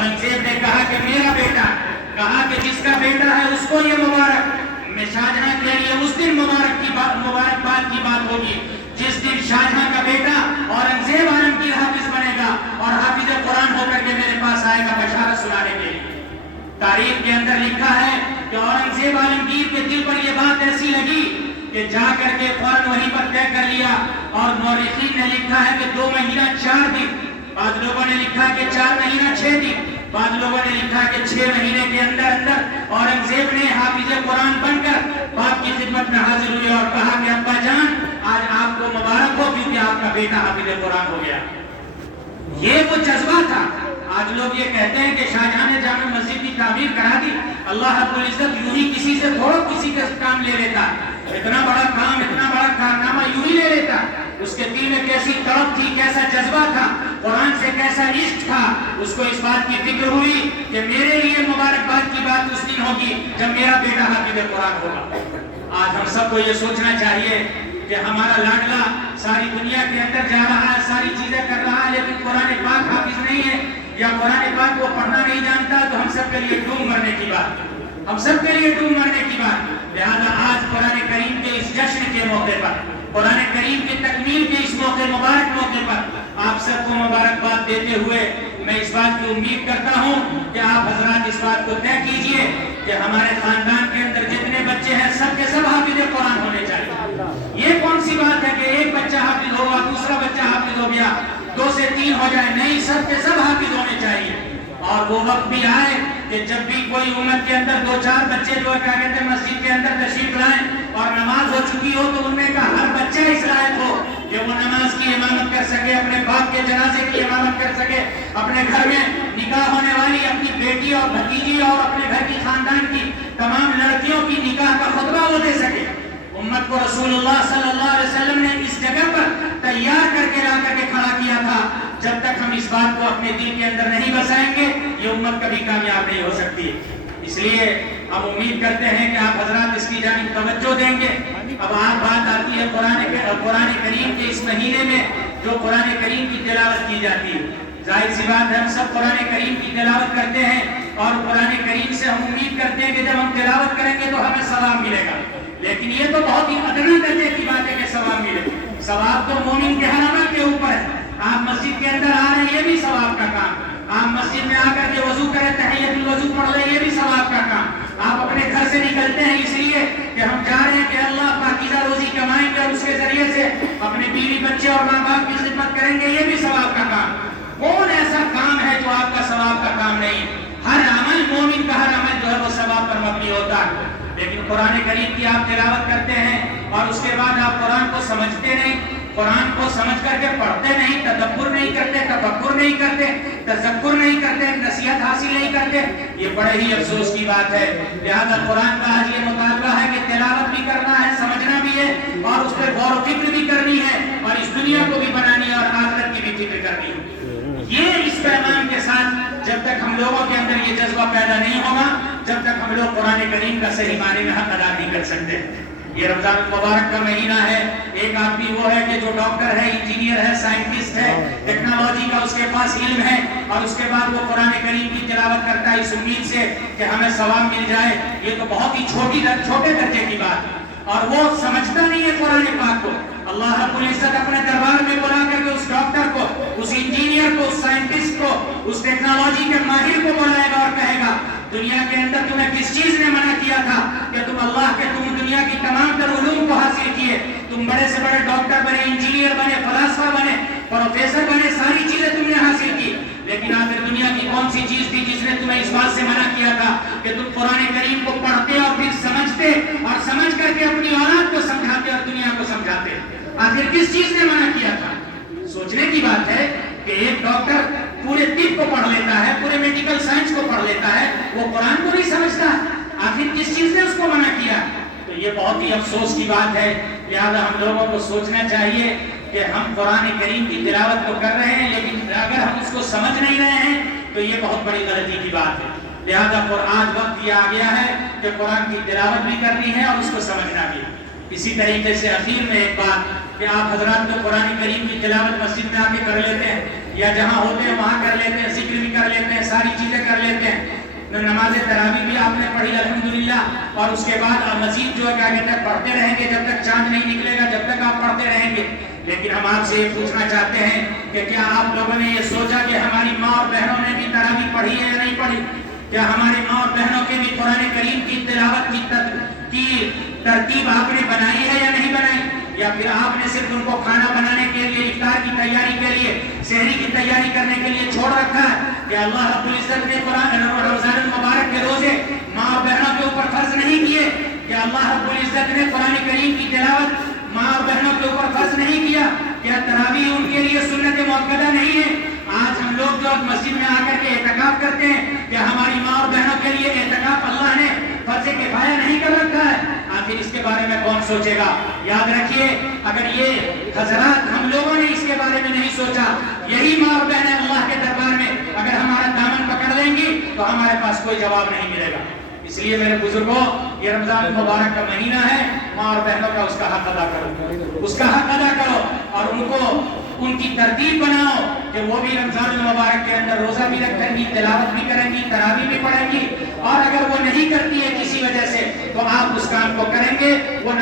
औरंगजेब ने कहा कि मेरा बेटा, कहा कि जिसका बेटा है उसको ये मुबारक। मैं शाहजहां के लिए उस दिन मुबारकबाद की बात होगी जिस दिन शाहजहां का बेटा औरंगजेब आलमगीर हाफिज बनेगा और हाफिज कुरान होकर के मेरे पास आएगा बशारत सुनाने के लिए। तारीख के अंदर लिखा है कि औरंगजेब आलमगीर के दिल पर यह बात ऐसी लगी कि जा करके फौरन वहीं पर तय कर लिया। और मौरिखीन ने लिखा है कि 2 महीना 4 दिन, बाद लोगों ने लिखा कि 4 महीना 6 दिन, बाद लोगों ने लिखा कि 6 महीने के अंदर अंदर औरंगजेब ने हाफिज कुरान बनकर बाप की खिदमत में हाजिर हुए और कहा कि अब्बा जान आज आपको मुबारक हो क्योंकि आपका बेटा हाफिज कुरान हो गया। ये वो जज्बा था। आज लोग ये कहते हैं कि शाहजहां ने जामे मस्जिद की तामीर करा दी। अल्लाह रब्बुल इज्जत यूं ही किसी से थोड़ा किसी का काम ले लेता, इतना बड़ा काम, इतना बड़ा कारनामा यूं ही ले लेता। उसके दिल में कैसी तड़प थी, कैसा जज्बा था, कुरान से कैसा इश्क था। उसको इस बात की फिक्र हुई कि मेरे लिए मुबारकबाद की बात उस दिन होगी जब मेरा बेटा हाफिज कुरान होगा। आज हम सबको ये सोचना चाहिए कि हमारा लाडला सारी दुनिया के अंदर जा रहा है, सारी चीजें कर रहा है, लेकिन कुरान पाक हाफिज नहीं है या कुरान पाक को पढ़ना नहीं जानता, तो हम सब के लिए डूब मरने की बात, हम सब के लिए डूब मरने की बात। लिहाजा आज कुरान करीम के इस जश्न के मौके पर, कुरान करीम की तकमील के इस मुबारक मौके पर आप सबको मुबारकबाद देते हुए मैं इस बात की उम्मीद करता हूँ कि आप हजरात इस बात को तय कीजिए कि हमारे खानदान के अंदर जितने बच्चे हैं सब के सब हाफिज कुरान होने चाहिए। ये कौन सी बात है कि एक बच्चा हाफिज होगा, दूसरा बच्चा हाफिज हो गया, 2 से 3 हो जाए, नहीं, सब के सब हाफिज होने चाहिए। और वो वक्त भी आए कि जब भी कोई उम्मत के अंदर 2-4 बच्चे जो क्या कहते हैं मस्जिद के अंदर तशरीफ लाएं और नमाज हो चुकी हो तो उनमें का हर बच्चा इस लायक हो कि वो नमाज की इमामत कर सके, अपने बाप के जनाजे की इमामत कर सके, अपने घर में निकाह होने वाली अपनी बेटी और भतीजी और अपने घर की खानदान की तमाम लड़कियों की निकाह का खुतबा वो दे सके। उम्मत को रसूलुल्लाह सल्लल्लाहु अलैहि वसल्लम ने इस जगह पर तैयार करके ला करके खड़ा किया था। जब तक हम इस बात को अपने दिल के अंदर नहीं बसाएंगे ये उम्मत कभी कामयाब नहीं हो सकती। इसलिए हम उम्मीद करते हैं कि आप हजरात इसकी जानिब तवज्जो देंगे। अब आप बात आती है कुरान करीम के इस महीने में जो कुरान करीम की तिलावत की जाती है। जाहिर सी बात है हम सब कुरान करीम की तिलावत करते हैं और कुरान करीम से हम उम्मीद करते हैं कि जब हम तिलावत करेंगे तो हमें सवाब मिलेगा। लेकिन ये तो बहुत ही अदना दर्जे की बात है कि सवाब मिले। सवाब तो मोमिन के हर अमल के ऊपर है। आप मस्जिद के अंदर आ रहे हैं ये भी सवाब का काम, आप मस्जिद में आकर के वजू करें, तहियतुल वजू पढ़ ले, ये भी सवाब का काम। आप अपने घर से निकलते हैं इसलिए कि हम जा रहे हैं कि अल्लाह पाकीज़ा रोजी कमाएंगे और उसके जरिए से अपने बीवी बच्चे और माँ बाप की खिदमत करेंगे, ये भी सवाब का काम। कौन ऐसा काम है जो आपका सवाब का काम नहीं? हर अमल मोमिन का हर अमल जो है वो सवाब पर मबनी होता है। लेकिन कुरान करीम की आप तिलावत करते हैं और उसके बाद आप कुरान को समझते नहीं, कुरान को समझ करके पढ़ते नहीं, तदब्बुर नहीं करते, तफक्कुर नहीं करते, तज़क्कुर नहीं करते, नसीहत हासिल नहीं करते, ये बड़े ही अफसोस की बात है। लिहाजा कुरान का आज ये मुतालबा है कि तिलावत भी करना है, समझना भी है और उस पर गौर फिक्र भी करनी है और इस दुनिया को भी बनानी है और आखिरत की भी फिक्र करनी है। ये इस पैगाम के साथ जब तक हम लोगों के अंदर ये जज्बा पैदा नहीं होगा, जब तक हम लोग कुरान करीम का सही माने में हक अदा नहीं कर सकते। ये रमजान मुबारक का महीना है। एक आदमी वो है कि जो डॉक्टर है, इंजीनियर है, साइंटिस्ट है, टेक्नोलॉजी का उसके पास इल्म है और उसके बाद वो कुरान करीम की तिलावत करता है इस उम्मीद से कि हमें सवाब मिल जाए। ये तो बहुत ही छोटे दर्जे की बात है और वो समझता नहीं है कुरान पाक को। अल्लाह रब्बुल इज्जत अपने दरबार में बुला करके उस डॉक्टर को, उस इंजीनियर को, उस साइंटिस्ट को, उस टेक्नोलॉजी के माहिर को बुलाएगा और कहेगा दुनिया के अंदर तुम्हें किस चीज ने मना किया था कि तुम दुनिया की तमाम तर उलूम को हासिल किए, तुम बड़े से बड़े डॉक्टर बने, इंजीनियर बने, फलासफा बने, प्रोफेसर बने, सारी चीजें तुमने हासिल की, लेकिन आखिर दुनिया की कौन सी चीज थी जिसने तुम्हें इस बात से मना किया था कि तुम कुरान करीम को पढ़ते और फिर समझते और समझ करके अपनी औलाद को समझाते और दुनिया को समझाते? आखिर किस चीज ने मना किया था? सोचने की बात है कि एक डॉक्टर पूरे तिब को पढ़ लेता है, पूरे मेडिकल साइंस को पढ़ लेता है, वो कुरान को नहीं समझता। आखिर किस चीज ने उसको मना किया? तो ये बहुत ही अफसोस की बात है। लिहाजा हम लोगों को सोचना चाहिए कि हम कुरान करीम की तिलावत तो कर रहे हैं, लेकिन अगर हम उसको समझ नहीं रहे हैं तो ये बहुत बड़ी गलती की बात है। लिहाजा आज वक्त ये आ गया है कि कुरान की तिलावत भी करनी है और उसको समझना भी। इसी तरीके से अखीर में एक बात कि आप हजरात तो कुरान करीम की तिलावत मस्जिद में आके कर लेते हैं या जहाँ होते हैं वहाँ कर लेते हैं, जिक्र भी कर लेते हैं, सारी चीजें نماز تراویح بھی آپ نے پڑھی الحمدللہ، اور اس کے بعد آپ مزید جو ہے کہ آگے تک پڑھتے رہیں گے جب تک چاند نہیں نکلے گا، جب تک آپ پڑھتے رہیں گے۔ لیکن ہم آپ سے یہ پوچھنا چاہتے ہیں کہ کیا آپ لوگوں نے یہ سوچا کہ ہماری ماں اور بہنوں نے بھی تراویح پڑھی ہے یا نہیں پڑھی؟ کیا ہماری ماں اور بہنوں کے بھی قرآن کریم کی تلاوت کی ترتیب آپ نے بنائی ہے یا نہیں بنائی؟ یا پھر آپ نے صرف ان کو کھانا بنانے کے لیے، افطار کی تیاری کے لیے، سحری کی تیاری کرنے کے لیے چھوڑ رکھا ہے؟ کہ اللہ رب العزت نے رمضان المبارک کے روزے ماں اور بہنوں کے اوپر فرض نہیں کیے؟ کہ اللہ رب العزت نے قرآن کریم کی تلاوت ماں اور بہنوں کے اوپر فرض نہیں کیا؟ کیا تراویح ان کے لیے سنت مؤکدہ نہیں ہے؟ آج ہم لوگ جو مسجد میں آ کر کے اعتکاف کرتے ہیں، کیا ہماری ماں اور بہنوں کے لیے اعتکاف اللہ نے فرض کفایہ نہیں کر رکھا ہے؟ آخر اس کے بارے میں کون سوچے گا؟ یاد رکھیے، اگر یہ حضرات ہم لوگوں نے اس کے بارے میں نہیں سوچا، یہی ماں اور بہنیں اللہ کے دربار میں اگر ہمارا دامن پکڑ لیں گی تو ہمارے پاس کوئی جواب نہیں ملے گا۔ اس لیے میرے بزرگوں، یہ رمضان المبارک کا مہینہ ہے، ماں اور بہنوں کا اس کا حق ادا کرو، اس کا حق ادا کرو، اور ان کو ان کی ترتیب بناؤ کہ وہ بھی رمضان المبارک کے اندر روزہ بھی رکھیں گی، تلاوت بھی کریں گی، تراویح بھی پڑھیں گی، اور اگر وہ نہیں کرتی ہے کسی وجہ سے تو آپ اس کام کو کریں گے، وہ